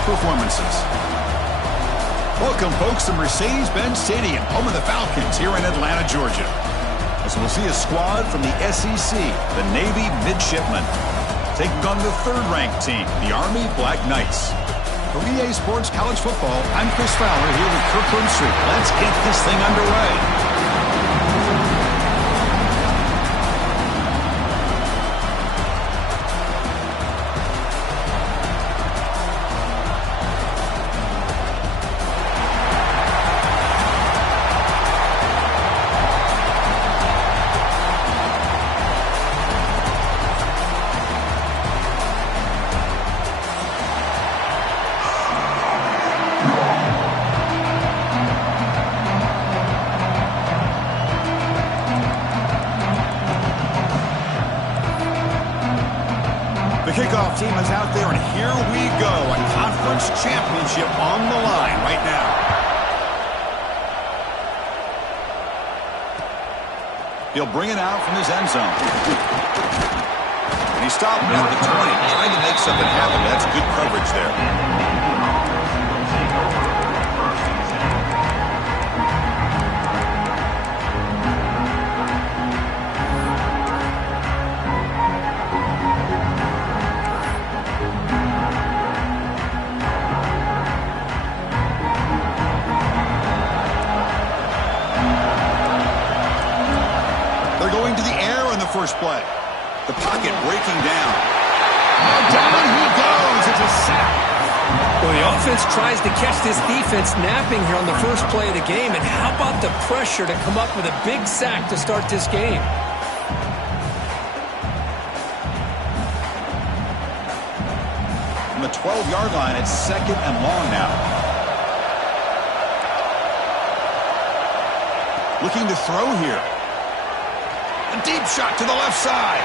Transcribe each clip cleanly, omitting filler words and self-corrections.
great performances. Welcome, folks, to Mercedes-Benz Stadium, home of the Falcons here in Atlanta, Georgia. As we'll see a squad from the SEC, the Navy Midshipmen, taking on the third-ranked team, the Army Black Knights. For EA Sports College Football, I'm Chris Fowler here with Kirk Herbstreit. Let's get this thing underway. The kickoff team is out there, and here we go. A conference championship on the line right now. He'll bring it out from his end zone. And he stopped at the 20, trying to make something happen. That's good coverage there. Going to the air on the first play. The pocket breaking down. Oh, down he goes. It's a sack. Well, the offense tries to catch this defense napping here on the first play of the game. And how about the pressure to come up with a big sack to start this game? On the 12-yard line, it's second and long now. Looking to throw here. A deep shot to the left side.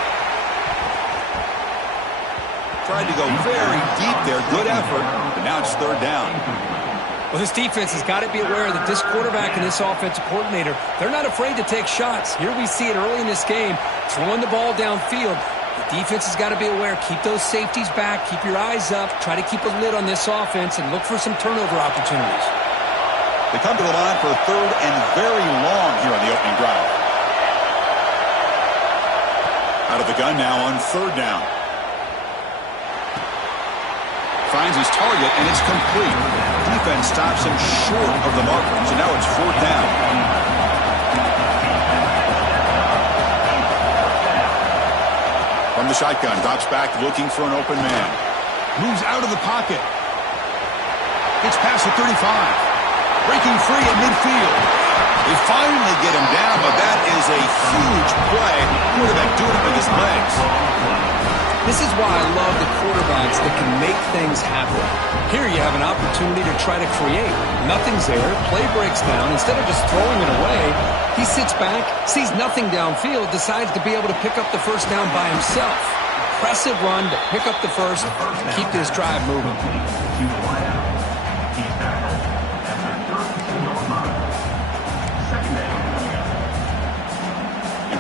Tried to go very deep there. Good effort. But now it's third down. Well, this defense has got to be aware that this quarterback and this offensive coordinator, they're not afraid to take shots. Here we see it early in this game, throwing the ball downfield. The defense has got to be aware. Keep those safeties back. Keep your eyes up. Try to keep a lid on this offense and look for some turnover opportunities. They come to the line for a third and very long here on the opening drive. Out of the gun now on third down. Finds his target, and it's complete. Defense stops him short of the marker, so now it's fourth down. From the shotgun, drops back looking for an open man. Moves out of the pocket. Gets past the 35. Breaking free at midfield. They finally get him down, but that is a huge play. Quarterback doing it with his legs. This is why I love the quarterbacks that can make things happen. Here you have an opportunity to try to create. Nothing's there. Play breaks down. Instead of just throwing it away, he sits back, sees nothing downfield, decides to be able to pick up the first down by himself. Impressive run to pick up the first, keep this drive moving.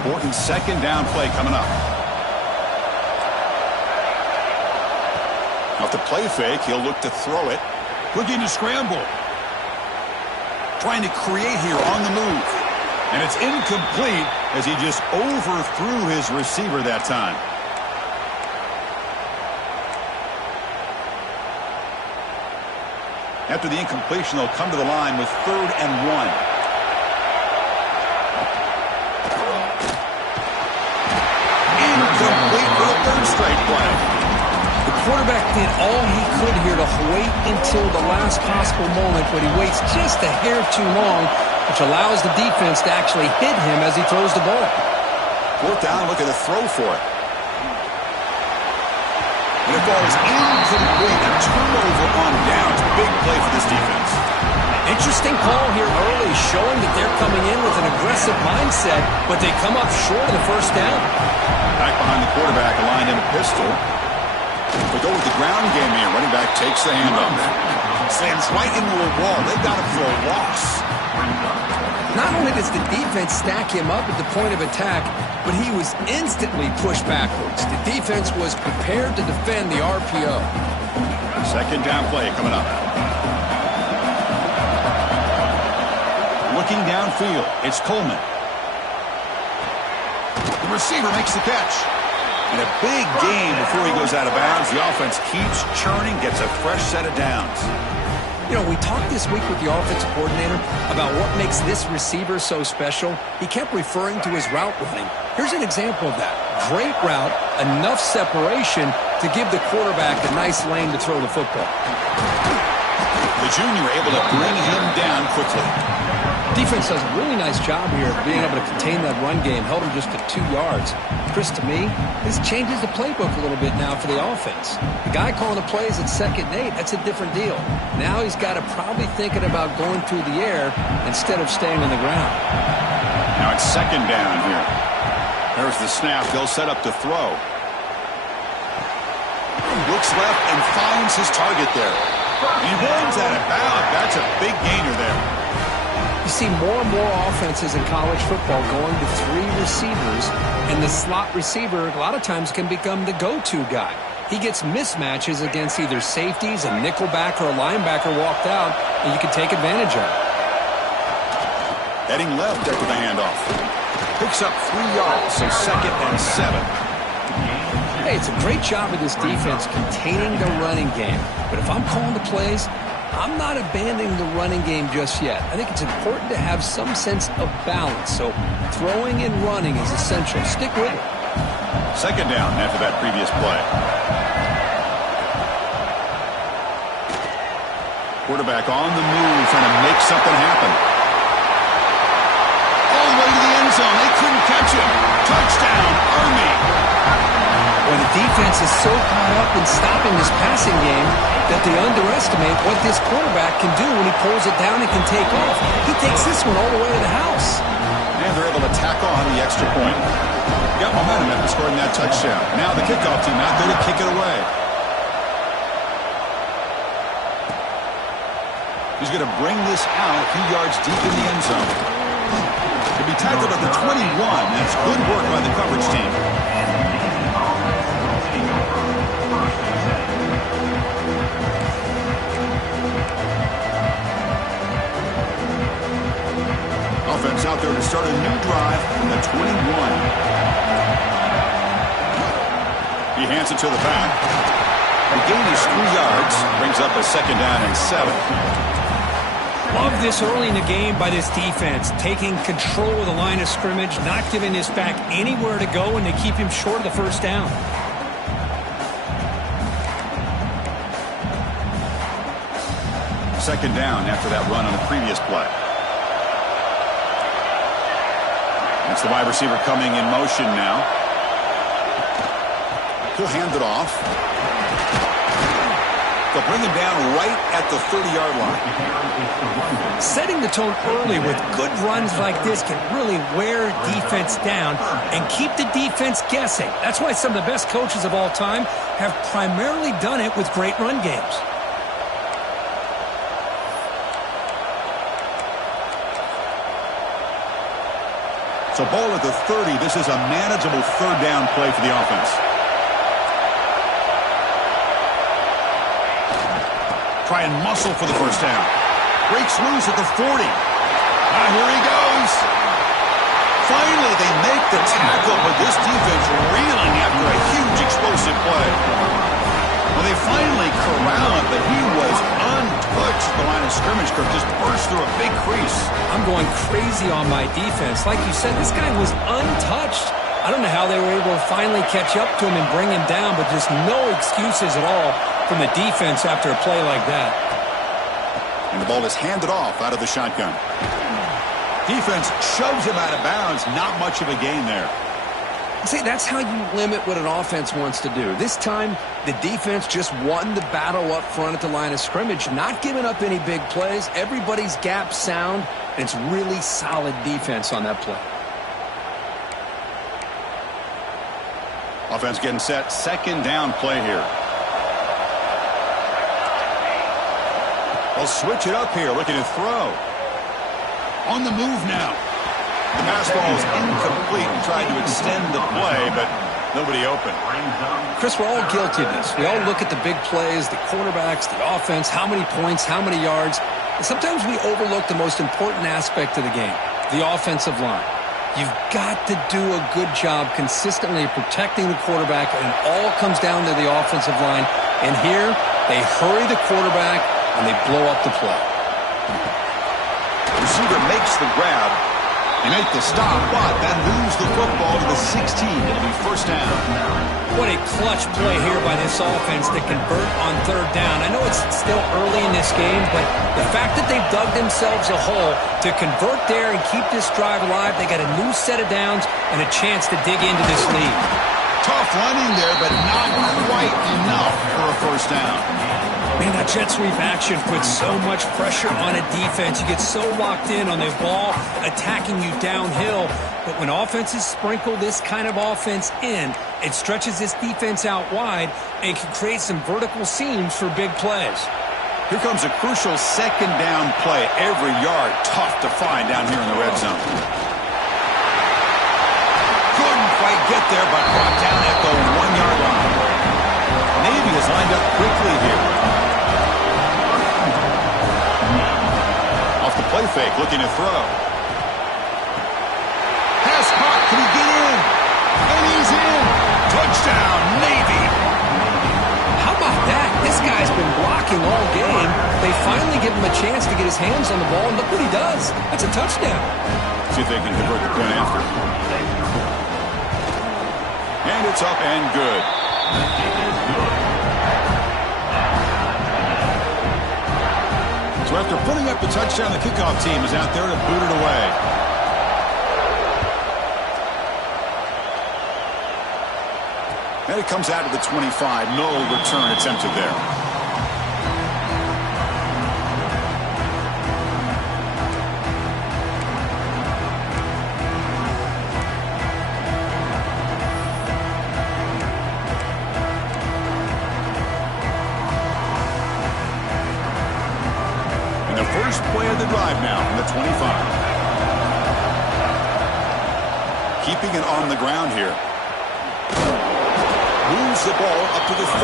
Important second down play coming up. Off the play fake, he'll look to throw it. Looking to scramble. Trying to create here on the move. And it's incomplete as he just overthrew his receiver that time. After the incompletion, they'll come to the line with 3rd and 1. Straight play. The quarterback did all he could here to wait until the last possible moment, but he waits just a hair too long, which allows the defense to actually hit him as he throws the ball. Fourth down, look at the throw for it. And the ball is incomplete. A turnover on downs. Big play for this defense. Interesting call here early, showing that they're coming in with an aggressive mindset, but they come up short of the first down. Back behind the quarterback, aligned in a pistol. They go with the ground game here. Running back takes the handoff. Slams right into a wall. They've got him for a loss. Not only does the defense stack him up at the point of attack, but he was instantly pushed backwards. The defense was prepared to defend the RPO. Second down play coming up. Looking downfield, it's Coleman. The receiver makes the catch. And a big gain before he goes out of bounds. The offense keeps churning, gets a fresh set of downs. You know, we talked this week with the offensive coordinator about what makes this receiver so special. He kept referring to his route running. Here's an example of that. Great route, enough separation to give the quarterback a nice lane to throw the football. The junior able to bring him down quickly. Defense does a really nice job here of being able to contain that run game, held him just to 2 yards. Chris, to me, this changes the playbook a little bit now for the offense. The guy calling the plays at 2nd and 8, that's a different deal. Now he's got to probably thinking about going through the air instead of staying on the ground. Now it's 2nd down here. There's the snap. They'll set up to throw. Looks left and finds his target there. He runs out of bounds. That's a big gainer there. You see more and more offenses in college football going to 3 receivers, and the slot receiver a lot of times can become the go-to guy. He gets mismatches against either safeties, a nickelback, or a linebacker walked out, and you can take advantage of it. Heading left after the handoff. Picks up 3 yards, so 2nd and 7. Hey, it's a great job of this defense containing the running game. But if I'm calling the plays, I'm not abandoning the running game just yet. I think it's important to have some sense of balance. So throwing and running is essential. Stick with it. 2nd down after that previous play. Quarterback on the move, trying to make something happen. All the way to the end zone. They couldn't catch him. Touchdown, Army. Well, the defense is so caught up in stopping this passing game that they underestimate what this quarterback can do when he pulls it down and can take off. He takes this one all the way to the house. And they're able to tack on the extra point. Got momentum after scoring that touchdown. Now the kickoff team out there to kick it away. He's going to bring this out a few yards deep in the end zone. He'll be tackled at the 21. That's good work by the coverage team. Offense out there to start a new drive from the 21. He hands it to the back. The gain is 3 yards. Brings up a 2nd down and 7. Love this early in the game by this defense. Taking control of the line of scrimmage, not giving this back anywhere to go, and they keep him short of the 1st down. Second down after that run on the previous play. It's the wide receiver coming in motion now. He'll hand it off. They'll bring him down right at the 30-yard line. Setting the tone early with good runs like this can really wear defense down and keep the defense guessing. That's why some of the best coaches of all time have primarily done it with great run games. So ball at the 30. This is a manageable 3rd down play for the offense. Try and muscle for the 1st down. Breaks loose at the 40. Here he goes. Finally, they make the tackle, but this defense reeling after a huge explosive play. Well, they finally corral him, but he was untouched. The line of scrimmage could just burst through a big crease. I'm going crazy on my defense. Like you said, this guy was untouched. I don't know how they were able to finally catch up to him and bring him down, but just no excuses at all from the defense after a play like that. And the ball is handed off out of the shotgun. Defense shoves him out of bounds. Not much of a gain there. See, that's how you limit what an offense wants to do. This time, the defense just won the battle up front at the line of scrimmage, not giving up any big plays. Everybody's gap sound, and it's really solid defense on that play. Offense getting set. 2nd down play here. They'll switch it up here, looking to throw. On the move now. The pass ball is incomplete and tried to extend the play, but Nobody open. Chris, we're all guilty of this. We all look at the big plays, the quarterbacks, the offense, how many points, how many yards. And sometimes we overlook the most important aspect of the game, the offensive line. You've got to do a good job consistently protecting the quarterback, and it all comes down to the offensive line. And here, they hurry the quarterback, and they blow up the play. Receiver makes the grab. They make the stop, but that moves the football to the 16. It'll be first down. What a clutch play here by this offense to convert on third down. I know it's still early in this game, but the fact that they've dug themselves a hole to convert there and keep this drive alive, they got a new set of downs and a chance to dig into this lead. Tough running there, but not quite enough for a first down. Man, that jet sweep action puts so much pressure on a defense. You get so locked in on the ball attacking you downhill. But when offenses sprinkle this kind of offense in, it stretches this defense out wide and can create some vertical seams for big plays. Here comes a crucial second down play. Every yard tough to find down here in the red zone. Couldn't quite get there, but brought down at the 1-yard line. Navy is lined up quickly here. Off the play fake, looking to throw. Pass caught, can he get in? And he's in. Touchdown, Navy. How about that? This guy's been blocking all game. They finally give him a chance to get his hands on the ball, and look what he does. That's a touchdown. See if they can convert the point after. And it's up and good. So after putting up the touchdown, the kickoff team is out there to boot it away. And it comes out to the 25. No return attempted there. First play of the drive now from the 25. Keeping it on the ground here. Moves the ball up to the 30.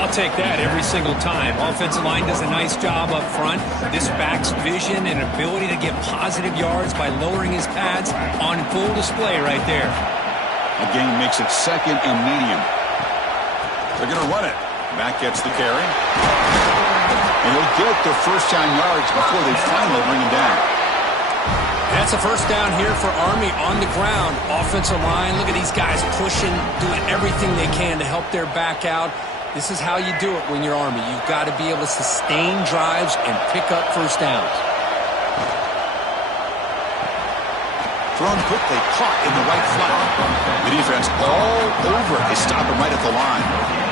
I'll take that every single time. Offensive line does a nice job up front. This back's vision and ability to get positive yards by lowering his pads on full display right there. Again makes it second and medium. They're going to run it. Back gets the carry. And he'll get the first down yards before they finally bring him down. That's a first down here for Army on the ground. Offensive line, look at these guys pushing, doing everything they can to help their back out. This is how you do it when you're Army. You've got to be able to sustain drives and pick up first downs. Thrown quickly, caught in the right flat. The defense all over it. They stop him right at the line.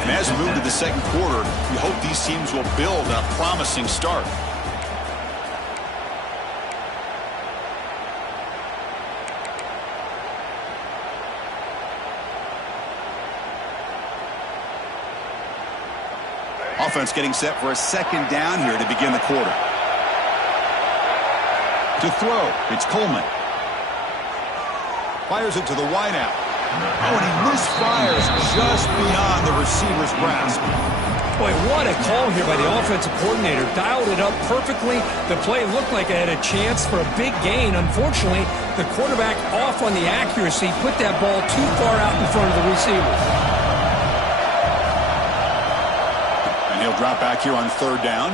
And as we move to the second quarter, we hope these teams will build a promising start. Offense getting set for a second down here to begin the quarter. To throw, it's Coleman. Fires it to the wideout. Oh, and he misfires just beyond the receiver's grasp. Boy, what a call here by the offensive coordinator. Dialed it up perfectly. The play looked like it had a chance for a big gain. Unfortunately, the quarterback off on the accuracy, put that ball too far out in front of the receiver. And he'll drop back here on third down.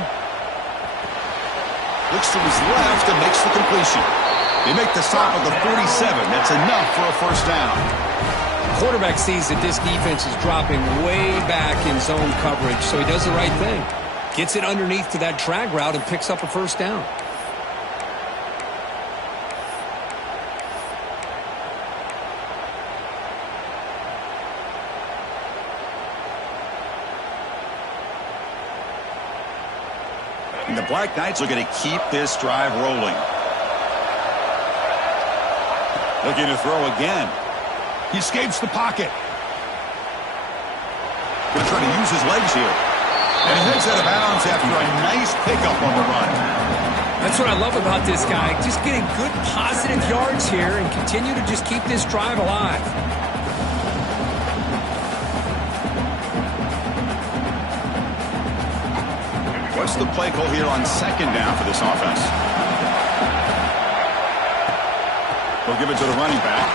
Looks to his left and makes the completion. They make the stop at the 47. That's enough for a first down. Quarterback sees that this defense is dropping way back in zone coverage, so he does the right thing. Gets it underneath to that drag route and picks up a first down. And the Black Knights are going to keep this drive rolling. Looking to throw again. He escapes the pocket. Going to try to use his legs here. And he heads out of bounds after a nice pickup on the run. That's what I love about this guy. Just getting good positive yards here and continue to just keep this drive alive. What's the play call here on second down for this offense? They'll give it to the running back.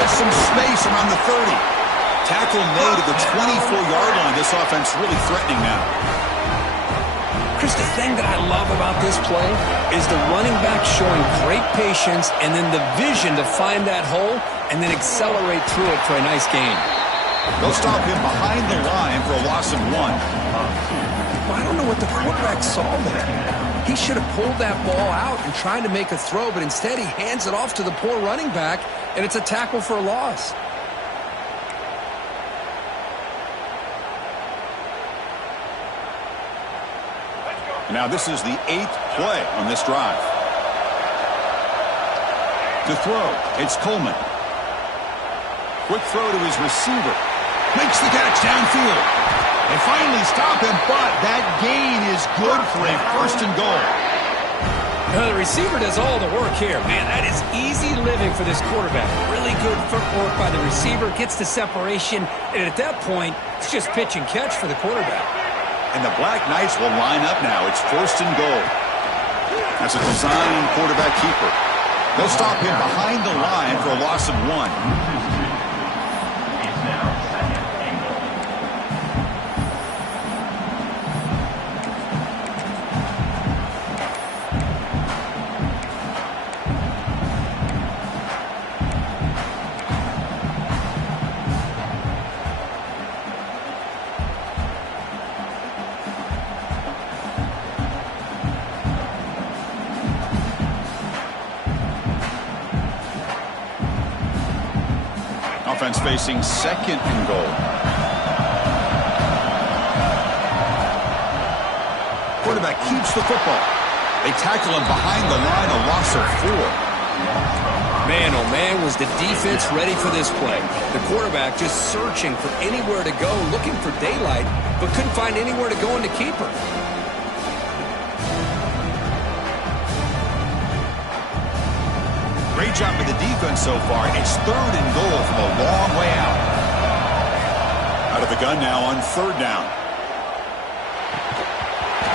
Gets some space around the 30. Tackle made at the 24-yard line. This offense really threatening now. Chris, the thing that I love about this play is the running back showing great patience and then the vision to find that hole and then accelerate through it for a nice gain. They'll stop him behind the line for a loss of 1. Well, I don't know what the quarterback saw there. He should have pulled that ball out and tried to make a throw, but instead he hands it off to the poor running back, and it's a tackle for a loss. Now this is the 8th play on this drive. To throw, it's Coleman. Quick throw to his receiver. Makes the catch downfield. They finally stop him, but that gain is good for a 1st and goal. Now the receiver does all the work here. Man, that is easy living for this quarterback. Really good footwork by the receiver, gets the separation, and at that point, it's just pitch and catch for the quarterback. And the Black Knights will line up now. It's 1st and goal. That's a design quarterback keeper. They'll stop him behind the line for a loss of 1. Offense facing 2nd and goal. Quarterback keeps the football. They tackle him behind the line, a loss of 4. Man, oh man, was the defense ready for this play. The quarterback just searching for anywhere to go, looking for daylight, but couldn't find anywhere to go in the keeper. Great job by the defense so far. It's 3rd and goal from a long way out. Out of the gun now on 3rd down.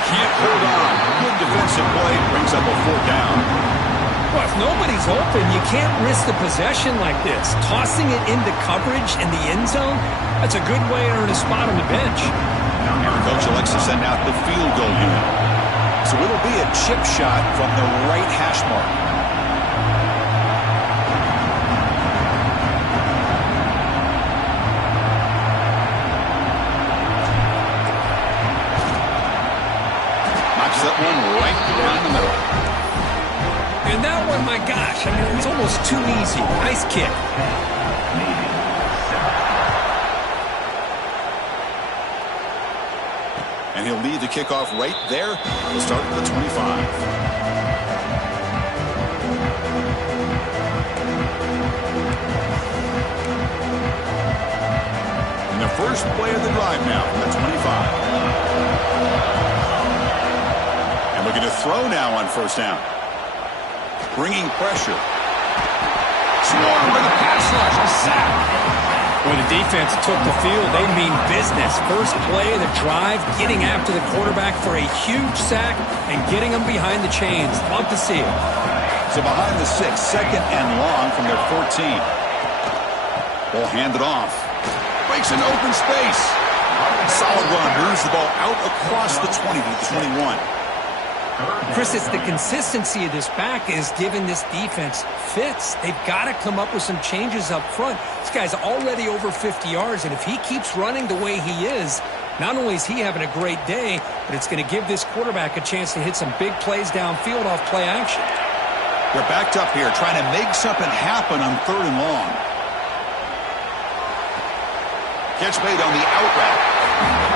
Can't hold on. Good defensive play. Brings up a 4th down. Well, if nobody's open, you can't risk the possession like this. Tossing it into coverage in the end zone, that's a good way to earn a spot on the bench. Our coach elects to send out the field goal unit. So it'll be a chip shot from the right hash mark. That one right down the middle. And that one, my gosh, I mean, it was almost too easy. Nice kick. And he'll lead the kickoff right there. We'll start at the 25. And the first play of the drive now from the 25. Looking to throw now on 1st down. Bringing pressure. Swarmed by the pass rush. A sack. When the defense took the field, they mean business. First play of the drive, getting after the quarterback for a huge sack and getting him behind the chains. Love to see it. So behind the 6, 2nd and long from their 14. Ball handed off. Breaks an open space. Solid run. Moves the ball out across the 20 to the 21. Chris, it's the consistency of this back is giving this defense fits. They've got to come up with some changes up front. This guy's already over 50 yards, and if he keeps running the way he is, not only is he having a great day, but it's going to give this quarterback a chance to hit some big plays downfield off play action. They're backed up here trying to make something happen on 3rd and long. Catch made on the out route.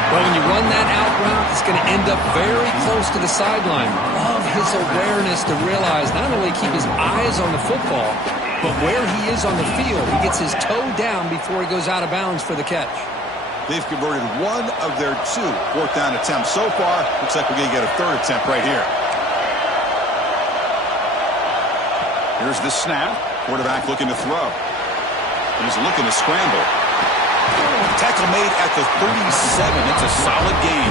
Well, when you run that out route, it's going to end up very close to the sideline. Love his awareness to realize not only keep his eyes on the football, but where he is on the field. He gets his toe down before he goes out of bounds for the catch. They've converted one of their 2 fourth down attempts so far. Looks like we're going to get a 3rd attempt right here. Here's the snap. Quarterback looking to throw. He's looking to scramble. Tackle made at the 37. It's a solid gain.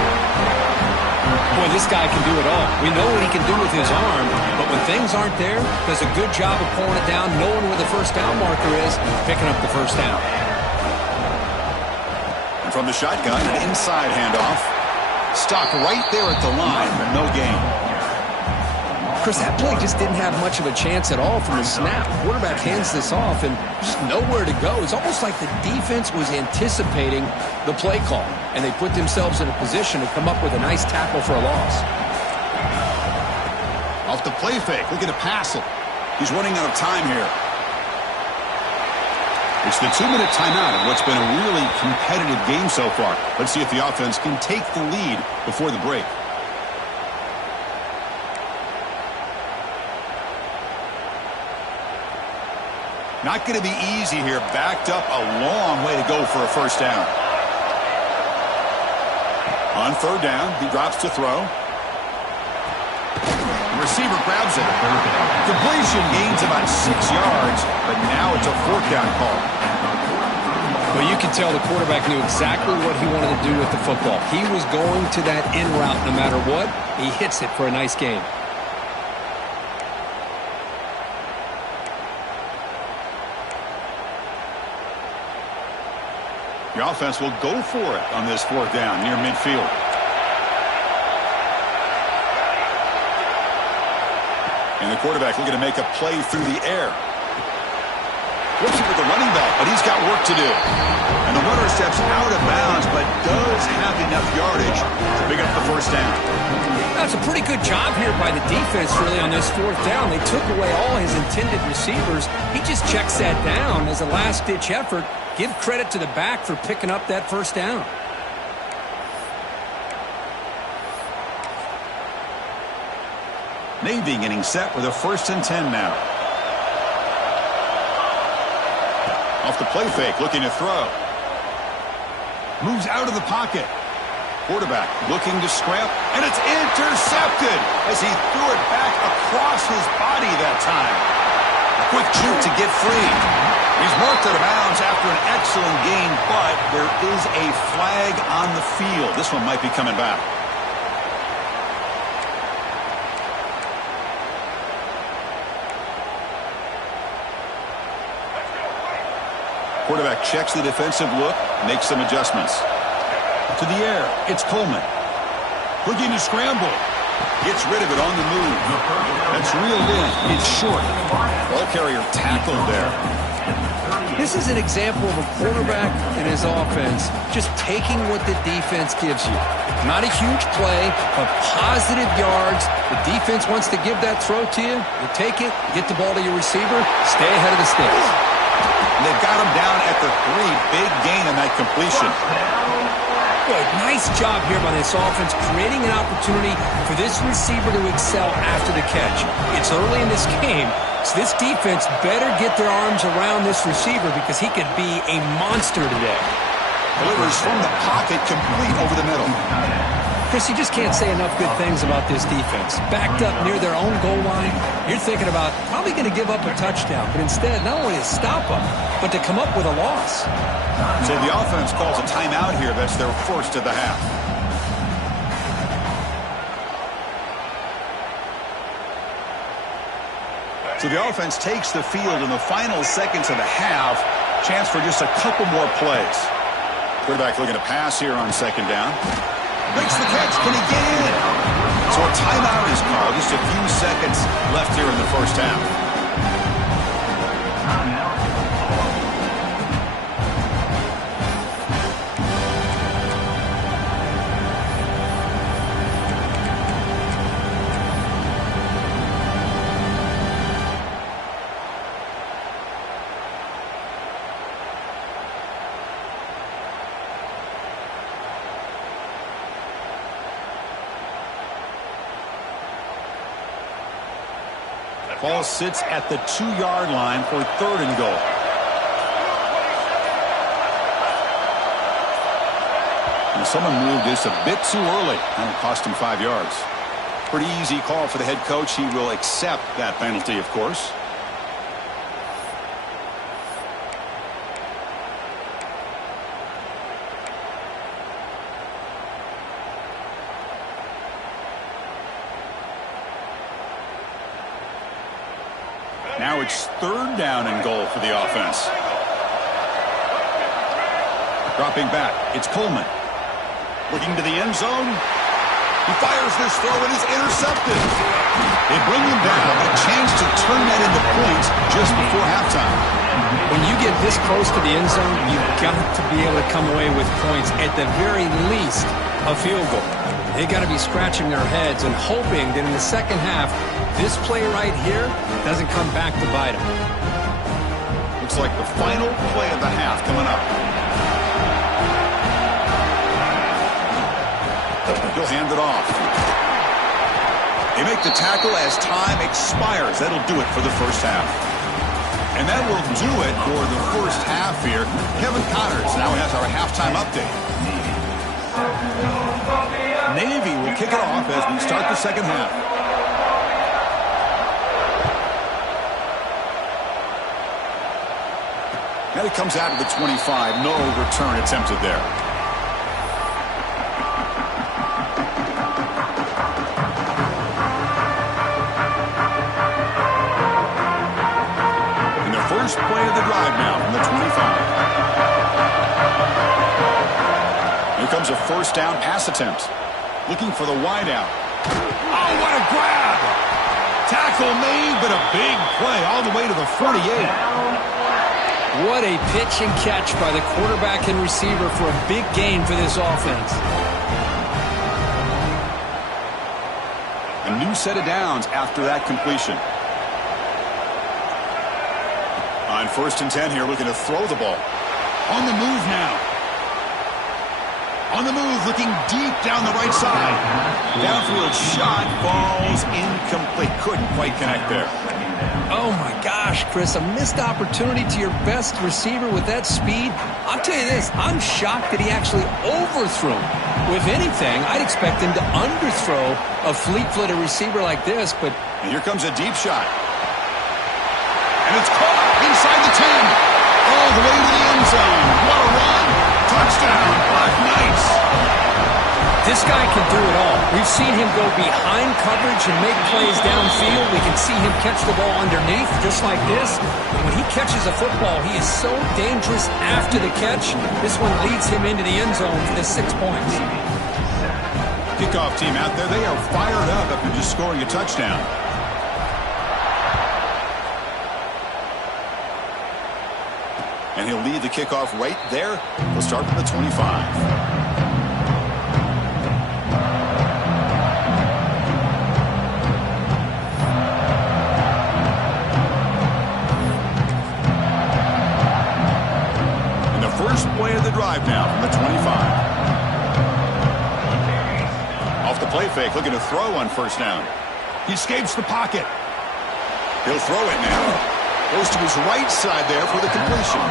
Boy, this guy can do it all. We know what he can do with his arm, but when things aren't there, does a good job of pulling it down, knowing where the first down marker is, picking up the first down. And from the shotgun, an inside handoff. Stopped right there at the line, but no gain. Chris, that play just didn't have much of a chance at all from the snap. The quarterback hands this off and just nowhere to go. It's almost like the defense was anticipating the play call, and they put themselves in a position to come up with a nice tackle for a loss. Off the play fake, looking to pass it. He's running out of time here. It's the 2-minute timeout of what's been a really competitive game so far. Let's see if the offense can take the lead before the break. Not going to be easy here. Backed up a long way to go for a first down. On 3rd down, he drops to throw. The receiver grabs it. Completion gains about 6 yards, but now it's a 4th down call. Well, you can tell the quarterback knew exactly what he wanted to do with the football. He was going to that in route no matter what. He hits it for a nice gain. The offense will go for it on this 4th down near midfield. And the quarterback looking to make a play through the air. Works it with the running back, but he's got work to do. And the runner steps out of bounds, but does have enough yardage to pick up the first down. That's a pretty good job here by the defense, really, on this 4th down. They took away all his intended receivers. He just checks that down as a last-ditch effort. Give credit to the back for picking up that first down. Navy getting set with a 1st and 10 now. Off the play fake, looking to throw. Moves out of the pocket. Quarterback looking to scrap, and it's intercepted as he threw it back across his body that time. A quick juke to get free. He's marked out of bounds after an excellent gain, but there is a flag on the field. This one might be coming back. Quarterback checks the defensive look, makes some adjustments. To the air, it's Coleman. Looking to scramble. Gets rid of it on the move. That's reeled in. It's short. Ball carrier tackled there. This is an example of a quarterback and his offense just taking what the defense gives you. Not a huge play, but positive yards. The defense wants to give that throw to you. You take it, get the ball to your receiver, stay ahead of the sticks. They've got him down at the 3. Big gain on that completion. Boy, nice job here by this offense, creating an opportunity for this receiver to excel after the catch. It's early in this game, so this defense better get their arms around this receiver because he could be a monster today. Delivers from the pocket, complete over the middle. Chris, you just can't say enough good things about this defense. Backed up near their own goal line, you're thinking about probably going to give up a touchdown, but instead, not only to stop them, but to come up with a loss. So the offense calls a timeout here. That's their first of the half. So the offense takes the field in the final seconds of the half. Chance for just a couple more plays. Quarterback looking to pass here on 2nd down. Makes the catch. Can he get in? So a timeout is called. Just a few seconds left here in the first half. Ball sits at the 2-yard line for 3rd and goal. And someone moved just a bit too early. That'll cost him 5 yards. Pretty easy call for the head coach. He will accept that penalty, of course. Now it's 3rd down and goal for the offense. Dropping back, it's Coleman. Looking to the end zone. He fires this throw and is intercepted. They bring him down. A chance to turn that into points just before halftime. When you get this close to the end zone, you've got to be able to come away with points. At the very least, a field goal. They got to be scratching their heads and hoping that in the second half, this play right here doesn't come back to bite them. Looks like the final play of the half coming up. He'll hand it off. They make the tackle as time expires. That'll do it for the first half. And that will do it for the first half here. Kevin Connors now has our halftime update. Navy will kick it off as we start the second half. And it comes out of the 25. No return attempted there. And the first play of the drive now from the 25. Here comes a first down pass attempt. Looking for the wideout. Oh, what a grab! Tackle made, but a big play all the way to the 48. What a pitch and catch by the quarterback and receiver for a big gain for this offense. A new set of downs after that completion. On 1st and 10 here, looking to throw the ball. On the move now. On the move, looking deep down the right side. Downfield shot falls incomplete. Couldn't quite connect there. Oh, my gosh, Chris, a missed opportunity to your best receiver with that speed. I'll tell you this, I'm shocked that he actually overthrew him. With anything, I'd expect him to underthrow a fleet-footed receiver like this, but... And here comes a deep shot. And it's caught inside the 10. All the way to the end zone. What a run. Touchdown, Black Knights. This guy can do it all. We've seen him go behind coverage and make plays downfield. We can see him catch the ball underneath, just like this. And when he catches a football, he is so dangerous after the catch. This one leads him into the end zone for the 6 points. Kickoff team out there. They are fired up after just scoring a touchdown. And he'll lead the kickoff right there. We'll start from the 25. First play of the drive now from the 25. Off the play fake, looking to throw on 1st down. He escapes the pocket. He'll throw it now. Goes to his right side there for the completion.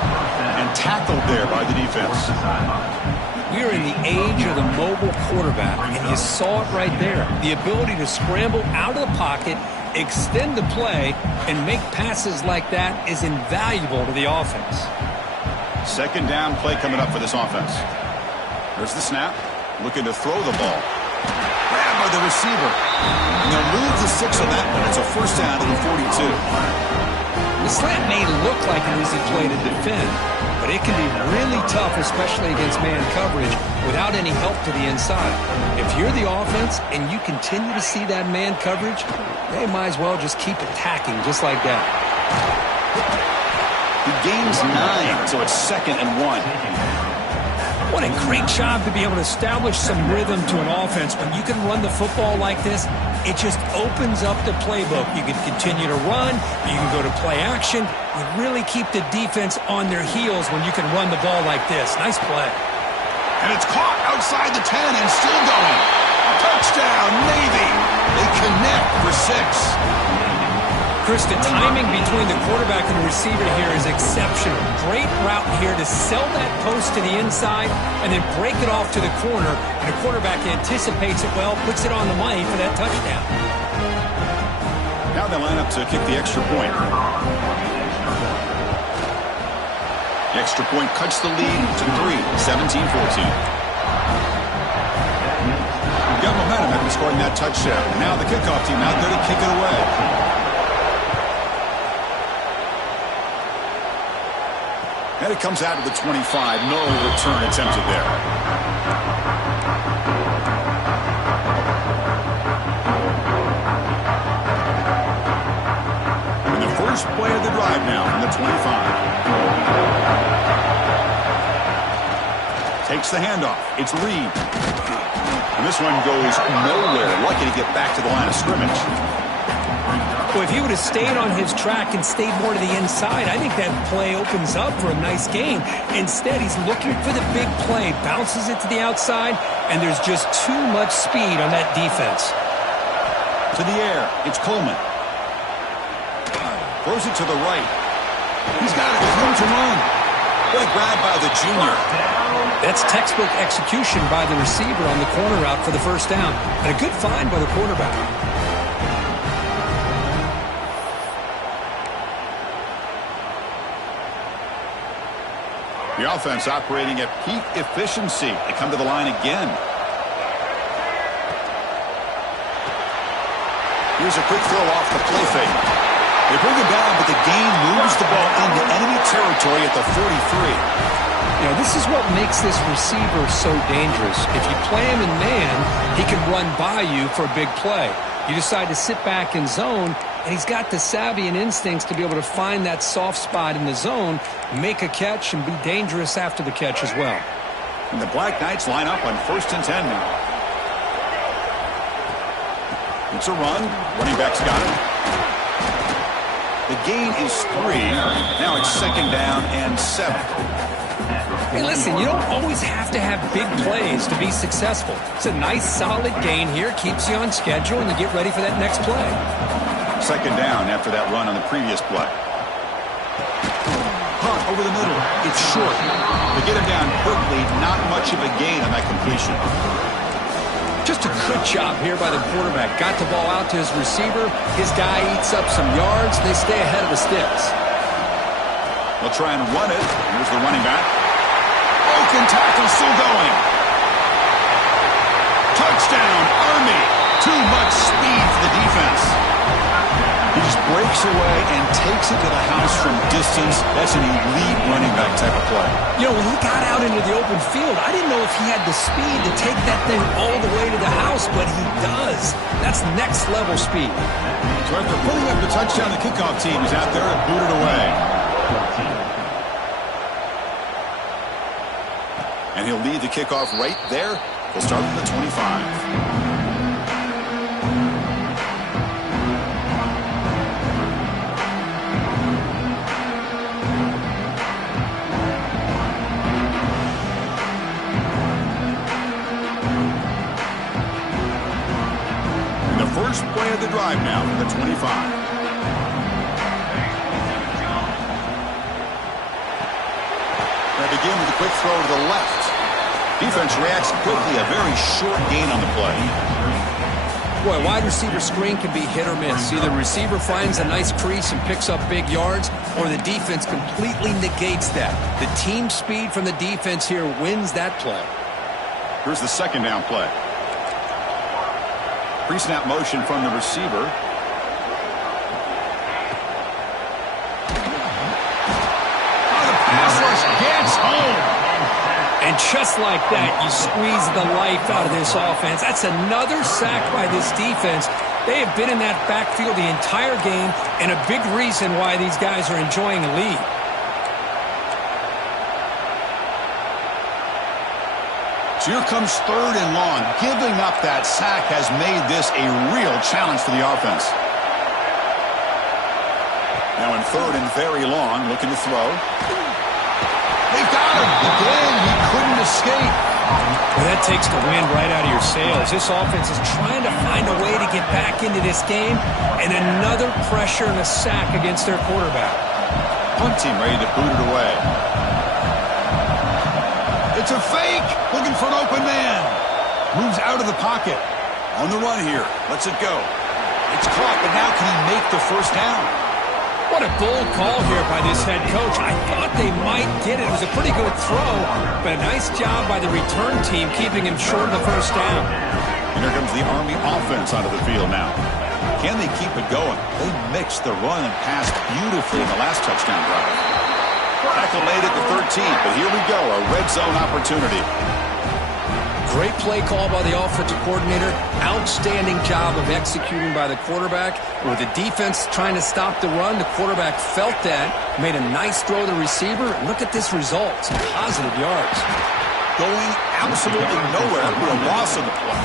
And tackled there by the defense. We are in the age of the mobile quarterback, and you saw it right there. The ability to scramble out of the pocket, extend the play, and make passes like that is invaluable to the offense. 2nd down play coming up for this offense. There's the snap. Looking to throw the ball. Grabbed by the receiver. And they'll move the 6 on that one. It's a 1st down to the 42. The slant may look like an easy play to defend, but it can be really tough, especially against man coverage, without any help to the inside. If you're the offense and you continue to see that man coverage, they might as well just keep attacking just like that. He gains 9, so it's 2nd and 1. What a great job to be able to establish some rhythm to an offense. When you can run the football like this, it just opens up the playbook. You can continue to run. You can go to play action. You really keep the defense on their heels when you can run the ball like this. Nice play. And it's caught outside the 10 and still going. Touchdown, Navy. They connect for 6. Chris, the timing between the quarterback and the receiver here is exceptional. Great route here to sell that post to the inside and then break it off to the corner. And the quarterback anticipates it well, puts it on the money for that touchdown. Now they line up to kick the extra point. The extra point cuts the lead to 17-14. Got momentum after scoring that touchdown. Now the kickoff team out there to kick it away. And it comes out to the 25. No return attempted there. And the first play of the drive now from the 25. Takes the handoff. It's Reed. And this one goes nowhere. Lucky to get back to the line of scrimmage. Well, if he would have stayed on his track and stayed more to the inside, I think that play opens up for a nice gain. Instead, he's looking for the big play, bounces it to the outside, and there's just too much speed on that defense. To the air, it's Coleman. Throws it to the right. He's got it with room to run. What a grab by the junior. That's textbook execution by the receiver on the corner route for the first down. And a good find by the quarterback. The offense operating at peak efficiency. They come to the line again. Here's a quick throw off the play fake. They bring it down, but the gain moves the ball into enemy territory at the 43. You know, this is what makes this receiver so dangerous. If you play him in man, he can run by you for a big play. You decide to sit back in zone, and he's got the savvy and instincts to be able to find that soft spot in the zone, make a catch, and be dangerous after the catch as well. And the Black Knights line up on 1st and 10 now. It's a run. Running back's got it. The gain is 3. Now it's 2nd down and 7. Hey, listen, you don't always have to have big plays to be successful. It's a nice, solid gain here, keeps you on schedule, and you get ready for that next play. 2nd down after that run on the previous play. Hunt over the middle. It's short. They get him down quickly. Not much of a gain on that completion. Just a good job here by the quarterback. Got the ball out to his receiver. His guy eats up some yards. They stay ahead of the sticks. They'll try and run it. Here's the running back. Broken tackle still going. Touchdown, Army. Too much speed for the defense. He just breaks away and takes it to the house from distance. That's an elite running back type of play. You know, when he got out into the open field, I didn't know if he had the speed to take that thing all the way to the house, but he does. That's next level speed. So after putting up the touchdown, the kickoff team is out there to boot it away. And he'll lead the kickoff right there. He'll start at the 25. First play of the drive now from the 25. They begin with a quick throw to the left. Defense reacts quickly. A very short gain on the play. Boy, wide receiver screen can be hit or miss. Either receiver finds a nice crease and picks up big yards, or the defense completely negates that. The team speed from the defense here wins that play. Here's the 2nd down play. Pre-snap motion from the receiver. Oh, the pass rush gets home. And just like that, you squeeze the life out of this offense. That's another sack by this defense. They have been in that backfield the entire game, and a big reason why these guys are enjoying a lead. So here comes 3rd and long. Giving up that sack has made this a real challenge for the offense. Now in 3rd and very long, looking to throw. They've got him. Again, he couldn't escape. Well, that takes the wind right out of your sails. This offense is trying to find a way to get back into this game, and another pressure and a sack against their quarterback. Punt team ready to boot it away. It's a fake. Looking for an open man. Moves out of the pocket. On the run here. Lets it go. It's caught, but now can he make the first down? What a bold call here by this head coach. I thought they might get it. It was a pretty good throw, but a nice job by the return team keeping him short of the first down. And here comes the Army offense onto the field now. Can they keep it going? They mixed the run and pass beautifully in the last touchdown drive. Tackle made at the 13, but here we go, a red zone opportunity. Great play call by the offensive coordinator. Outstanding job of executing by the quarterback. With the defense trying to stop the run, the quarterback felt that, made a nice throw to the receiver. Look at this result. Some positive yards. Going absolutely nowhere after a loss of the play.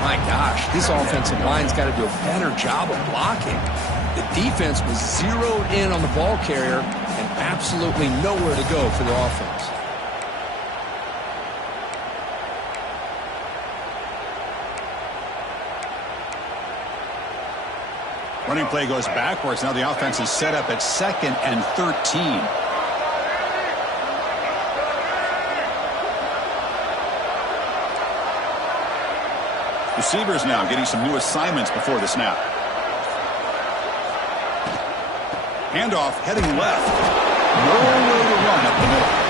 My gosh, this offensive line's got to do a better job of blocking. The defense was zeroed in on the ball carrier and absolutely nowhere to go for the offense. Running play goes backwards. Now the offense is set up at 2nd and 13. Receivers now getting some new assignments before the snap. Handoff heading left. Nowhere to run up the middle.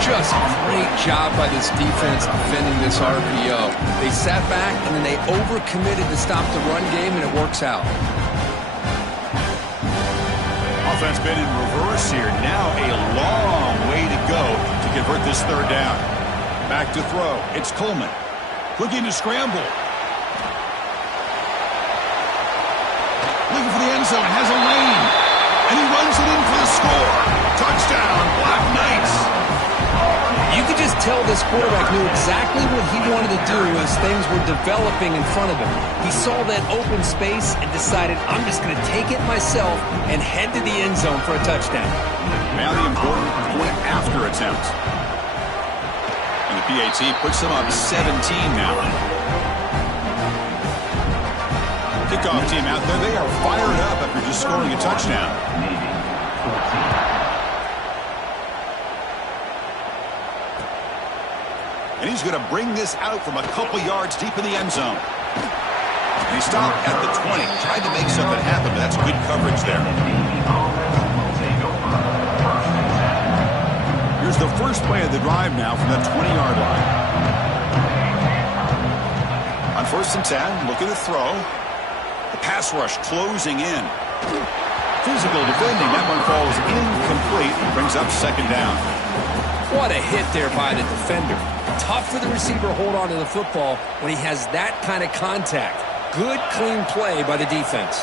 Just a great job by this defense defending this RPO. They sat back and then they overcommitted to stop the run game, and it works out. Offense been in reverse here. Now a long way to go to convert this third down. Back to throw. It's Coleman. Looking to scramble. Looking for the end zone. Has a lane. And he runs it in for the score. Touchdown, Black Knights. You could just tell this quarterback knew exactly what he wanted to do as things were developing in front of him. He saw that open space and decided, I'm just going to take it myself and head to the end zone for a touchdown. Now the important point after attempt. And the PAT puts them up 17 now. Kickoff team out there. They are fired up after just scoring a touchdown. And he's going to bring this out from a couple yards deep in the end zone. And he stopped at the 20. Tried to make something happen, but that's good coverage there. Here's the first play of the drive now from the 20-yard line. On 1st and 10, looking to throw. The pass rush closing in. Physical defending. That one falls incomplete and brings up 2nd down. What a hit there by the defender. Tough for the receiver to hold on to the football when he has that kind of contact. Good, clean play by the defense.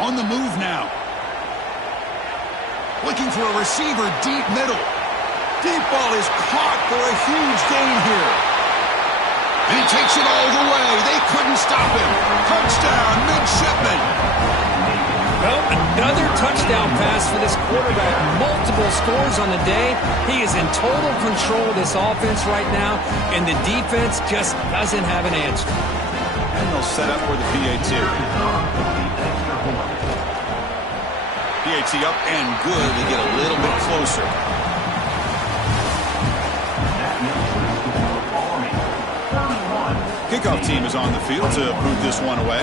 On the move now. Looking for a receiver deep middle. Deep ball is caught for a huge gain here. And he takes it all the way. They couldn't stop him. Touchdown, Midshipman. Well, another touchdown pass for this quarterback. Multiple scores on the day. He is in total control of this offense right now, and the defense just doesn't have an answer. And they'll set up for the PAT. PAT up and good. They get a little bit closer. Kickoff team is on the field to boot this one away.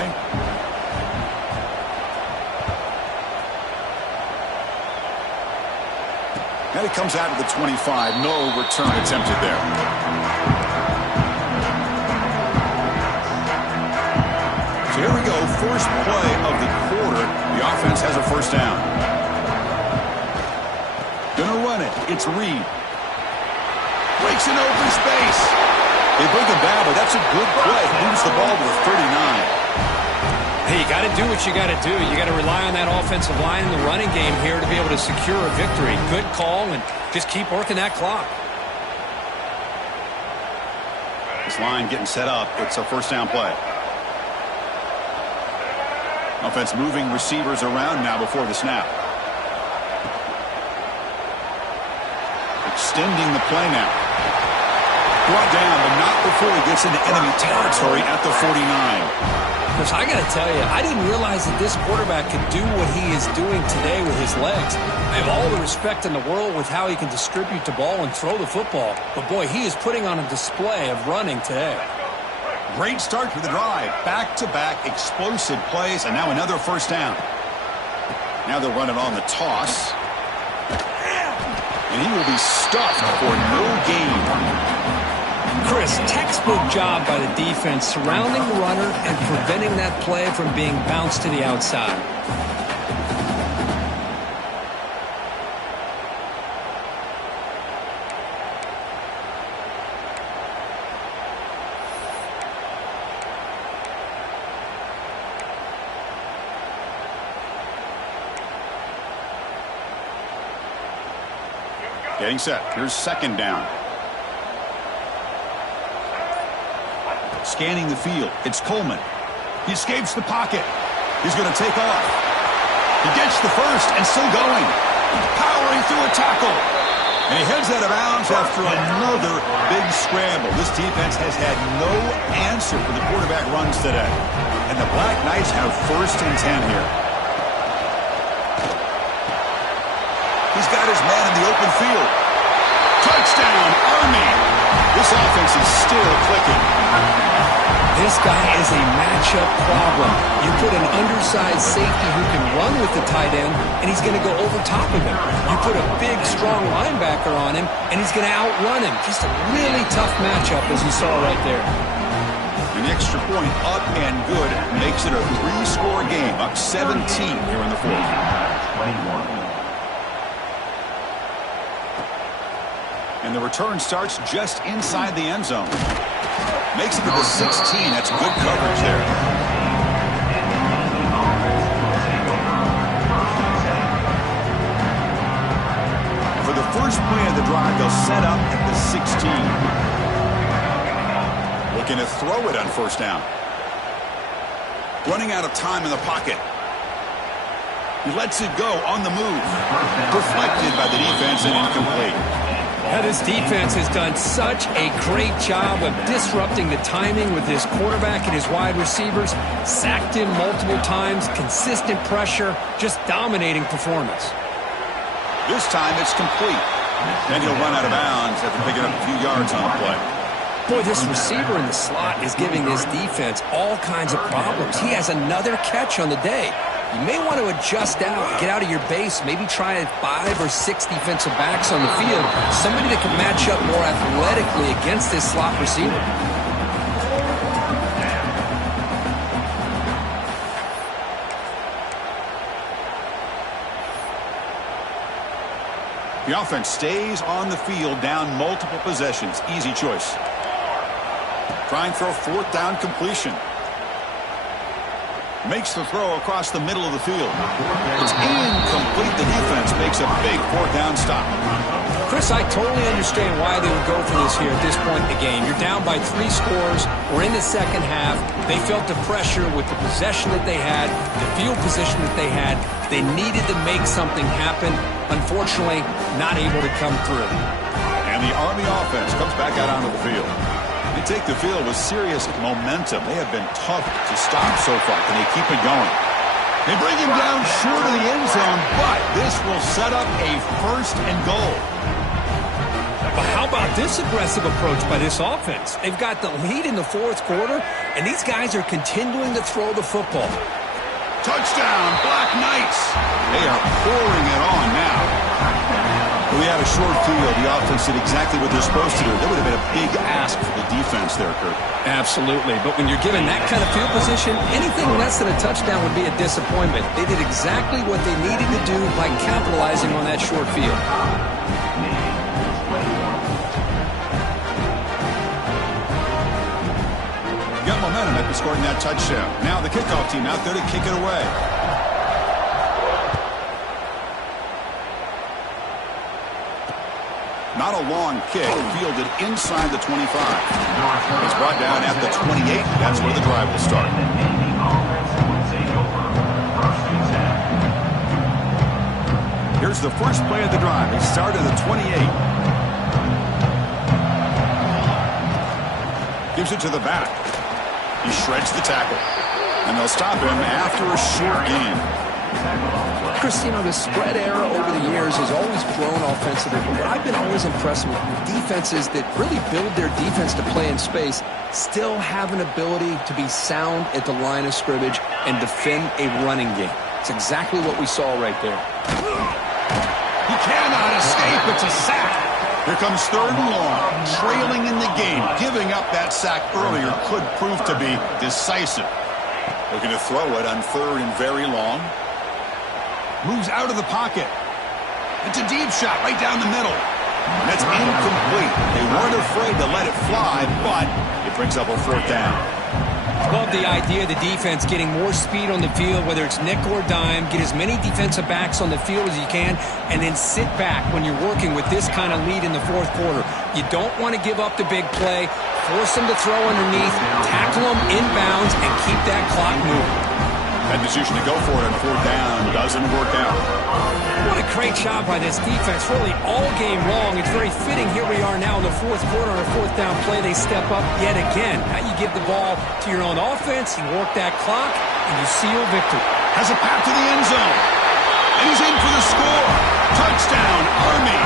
And it comes out of the 25. No return attempted there. So here we go. First play of the quarter. The offense has a first down. Gonna run it. It's Reed. Breaks an open space. They bring him down, but that's a good play. Moves the ball to the 39. Hey, you got to do what you got to do. You got to rely on that offensive line in the running game here to be able to secure a victory. Good call, and just keep working that clock. This line getting set up. It's a first down play. Offense moving receivers around now before the snap. extending the play now. Brought down, but not before he gets into enemy territory at the 49. Chris, I got to tell you, I didn't realize that this quarterback could do what he is doing today with his legs. I have all the respect in the world with how he can distribute the ball and throw the football. But, boy, he is putting on a display of running today. Great start for the drive. Back-to-back explosive plays, and now another first down. Now they'll run it on the toss. And he will be stuffed for no gain. Chris, textbook job by the defense surrounding the runner and preventing that play from being bounced to the outside. Getting set. Here's second down. Scanning the field. It's Coleman. He escapes the pocket. He's going to take off. He gets the first and still going. Powering through a tackle. And he heads out of bounds after another big scramble. This defense has had no answer for the quarterback runs today. And the Black Knights have first and 10 here. He's got his man in the open field. Touchdown, Army. This offense is still clicking. This guy is a matchup problem. You put an undersized safety who can run with the tight end, and he's going to go over top of him. You put a big, strong linebacker on him, and he's going to outrun him. Just a really tough matchup, as you saw right there. An extra point up and good makes it a 3-score game, up 17 here in the fourth. 21. And the return starts just inside the end zone. Makes it to the 16. That's good coverage there. For the first play of the drive, they'll set up at the 16. Looking to throw it on first down. Running out of time in the pocket. He lets it go on the move. Deflected by the defense and incomplete. Yeah, this defense has done such a great job of disrupting the timing with his quarterback and his wide receivers. Sacked him multiple times, consistent pressure, just dominating performance. This time it's complete. Then he'll run out of bounds after picking up a few yards on the play. Boy, this receiver in the slot is giving this defense all kinds of problems. He has another catch on the day. You may want to adjust out, get out of your base, maybe try 5 or 6 defensive backs on the field, somebody that can match up more athletically against this slot receiver. The offense stays on the field, down multiple possessions. Easy choice. Trying for a fourth down completion. Makes the throw across the middle of the field. It's incomplete. The defense makes a big fourth down stop. Chris, I totally understand why they would go for this here at this point in the game. You're down by 3 scores. We're in the second half. They felt the pressure with the possession that they had, the field position that they had. They needed to make something happen. Unfortunately, not able to come through. And the Army offense comes back out onto the field. They take the field with serious momentum. They have been tough to stop so far. Can they keep it going? They bring him down short of the end zone, but this will set up a first and goal. But how about this aggressive approach by this offense? They've got the lead in the fourth quarter, and these guys are continuing to throw the football. Touchdown, Black Knights. They are pouring it on now. We had a short field. The offense did exactly what they're supposed to do. That would have been a big ask for the defense there, Kurt. Absolutely. But when you're given that kind of field position, anything less than a touchdown would be a disappointment. They did exactly what they needed to do by capitalizing on that short field. Got momentum after scoring that touchdown. Now the kickoff team out there to kick it away. Not a long kick, fielded inside the 25. It's brought down at the 28. That's where the drive will start. Here's the first play of the drive. They start at the 28. moves it to the back. He shreds the tackle. And they'll stop him after a short gain. Chris, you know, the spread era over the years has always grown offensively, but what I've been always impressed with defenses that really build their defense to play in space still have an ability to be sound at the line of scrimmage and defend a running game. It's exactly what we saw right there. He cannot escape. It's a sack. Here comes 3rd and long, trailing in the game. Giving up that sack earlier could prove to be decisive. Looking to throw it on 3rd and very long. Moves out of the pocket. It's a deep shot right down the middle. That's incomplete. They weren't afraid to let it fly, but it brings up a 4th down. Love the idea of the defense getting more speed on the field, whether it's nickel or dime, get as many defensive backs on the field as you can, and then sit back when you're working with this kind of lead in the 4th quarter. You don't want to give up the big play, force them to throw underneath, tackle them inbounds, and keep that clock moving. That decision to go for it on 4th down doesn't work out. What a great job by this defense, really all game long. It's very fitting. Here we are now in the 4th quarter on a 4th down play. They step up yet again. Now you give the ball to your own offense, you work that clock, and you seal victory. Has a path to the end zone. And he's in for the score. Touchdown, Army.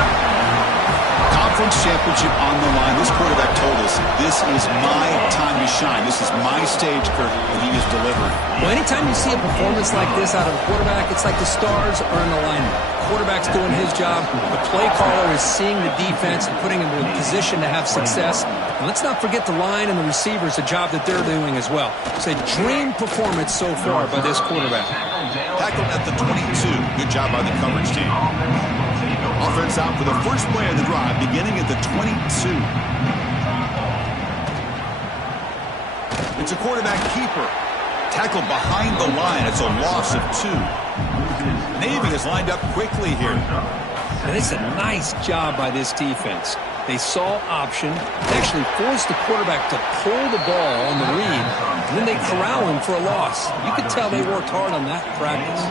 Conference championship on the line. This quarterback told us, this is my time to shine. This is my stage, Kurt, and he is delivered. Well, anytime you see a performance like this out of a quarterback, it's like the stars are in alignment. Quarterback's doing his job. The play caller is seeing the defense and putting him in a position to have success. And let's not forget the line and the receivers, the job that they're doing as well. It's a dream performance so far by this quarterback. Tackled at the 22. Good job by the coverage team. Offense out for the first play of the drive, beginning at the 22. It's a quarterback keeper. Tackled behind the line. It's a loss of 2. Navy is lined up quickly here. And it's a nice job by this defense. They saw option. They actually forced the quarterback to pull the ball on the read, and then they corral him for a loss. You could tell they worked hard on that in practice.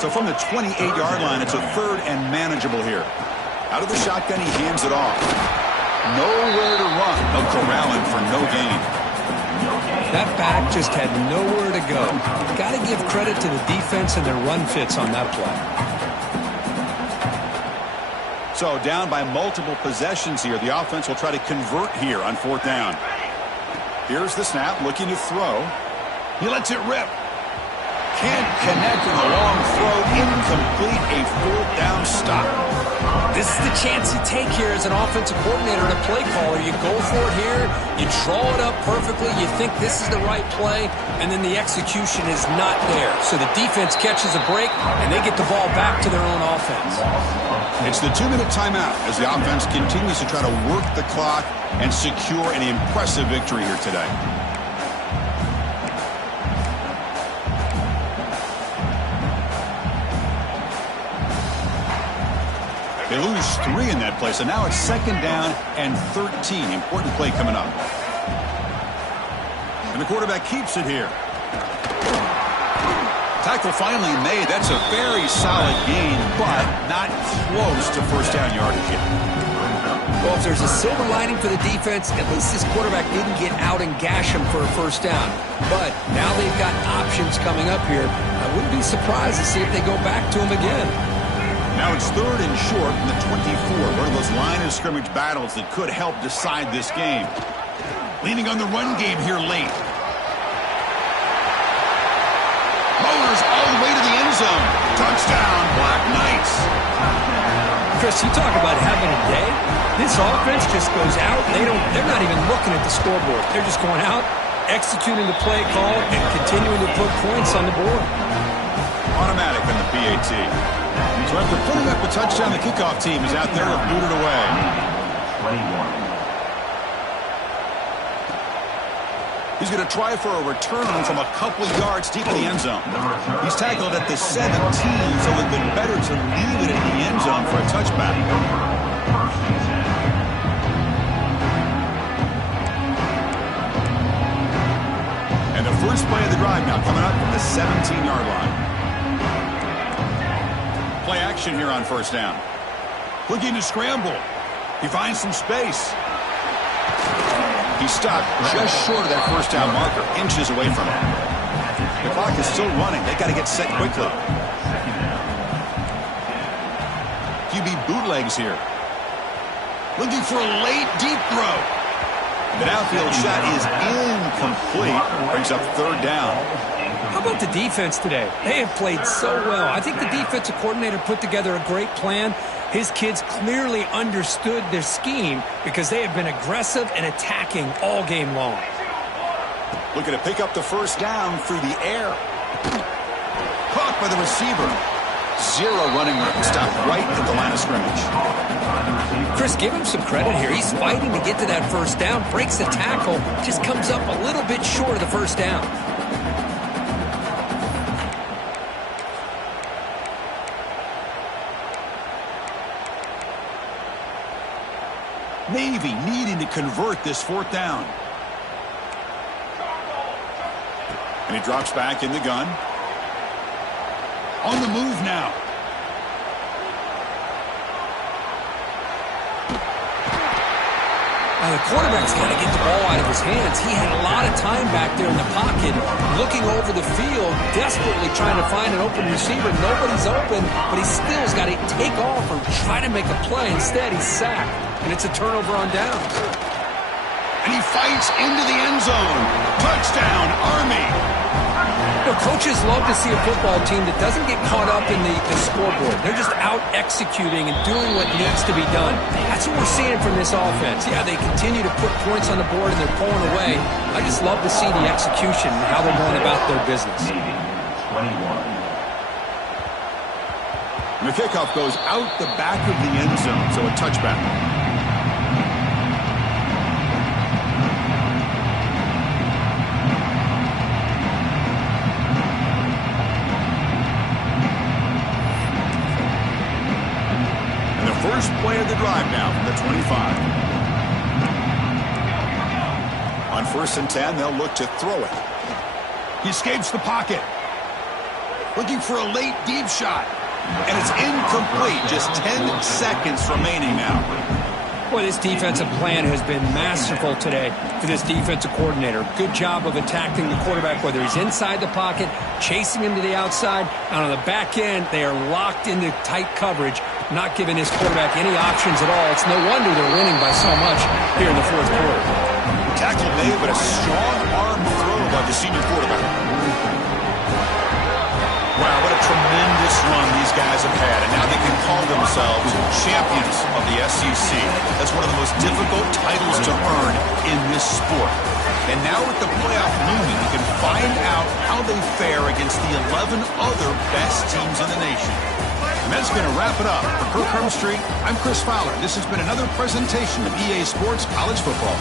So from the 28-yard line, it's a 3rd and manageable here. Out of the shotgun, he hands it off. Nowhere to run. They'll corral him for no gain. That back just had nowhere to go. Got to give credit to the defense and their run fits on that play. So down by multiple possessions here. The offense will try to convert here on 4th down. Here's the snap, looking to throw. He lets it rip. Can't connect in the long throw. Incomplete, a 4th down stop. This is the chance you take here as an offensive coordinator and a play caller. You go for it here. You draw it up perfectly. You think this is the right play, and then the execution is not there. So the defense catches a break, and they get the ball back to their own offense. It's the 2-minute timeout as the offense continues to try to work the clock and secure an impressive victory here today. They lose 3 in that play, so now it's 2nd down and 13. Important play coming up. And the quarterback keeps it here. Tackle finally made. That's a very solid gain, but not close to 1st down yardage yet. Well, if there's a silver lining for the defense, at least this quarterback didn't get out and gash him for a 1st down. But now they've got options coming up here. I wouldn't be surprised to see if they go back to him again. Now it's 3rd and short from the 24. One of those line of scrimmage battles that could help decide this game. Leaning on the run game here late. Motors all the way to the end zone. Touchdown, Black Knights. Chris, you talk about having a day. This offense just goes out. They're not even looking at the scoreboard. They're just going out, executing the play call, and continuing to put points on the board. Automatic on the PAT. So after putting up a touchdown, the kickoff team is out there to boot it away. He's going to try for a return from a couple yards deep in the end zone. He's tackled at the 17, so it would have been better to leave it in the end zone for a touchback. And the first play of the drive now coming up from the 17-yard line. Play action here on 1st down. Looking to scramble. He finds some space. He stopped just short of that first down marker, inches away from it. The clock is still running. They got to get set quickly. QB bootlegs here. Looking for a late deep throw. The downfield shot is incomplete. Brings up third down. How about the defense today? They have played so well. I think the defensive coordinator put together a great plan. His kids clearly understood their scheme because they have been aggressive and attacking all game long. Looking to pick up the first down through the air. Caught by the receiver. Zero running room. Stopped right at the line of scrimmage. Chris, give him some credit here. He's fighting to get to that first down. Breaks the tackle. Just comes up a little bit short of the first down. Navy needing to convert this fourth down. And he drops back in the gun. On the move now. Now the quarterback's got to get the ball out of his hands. He had a lot of time back there in the pocket, looking over the field, desperately trying to find an open receiver. Nobody's open, but he still's got to take off or try to make a play. Instead, he's sacked, and it's a turnover on downs. And he fights into the end zone. Touchdown, Army. You know, coaches love to see a football team that doesn't get caught up in the scoreboard. They're just out executing and doing what needs to be done. That's what we're seeing from this offense. Yeah, they continue to put points on the board and they're pulling away. I just love to see the execution and how they're going about their business. The kickoff goes out the back of the end zone, so a touchback. First play of the drive now from the 25. On 1st and 10, they'll look to throw it. He escapes the pocket. Looking for a late deep shot. And it's incomplete. Just 10 seconds remaining now. Boy, this defensive plan has been masterful today for this defensive coordinator. Good job of attacking the quarterback, whether he's inside the pocket, chasing him to the outside, and on the back end, they are locked into tight coverage, not giving his quarterback any options at all. It's no wonder they're winning by so much here in the fourth quarter. Tackle made, but a strong arm throw by the senior quarterback. Wow, what a tremendous run these guys have had, and now they can call themselves champions of the SEC. That's one of the most difficult titles to earn in this sport. And now with the playoff looming, you can find out how they fare against the 11 other best teams in the nation. And that's going to wrap it up. For Kirk Street, I'm Chris Fowler. This has been another presentation of EA Sports College Football.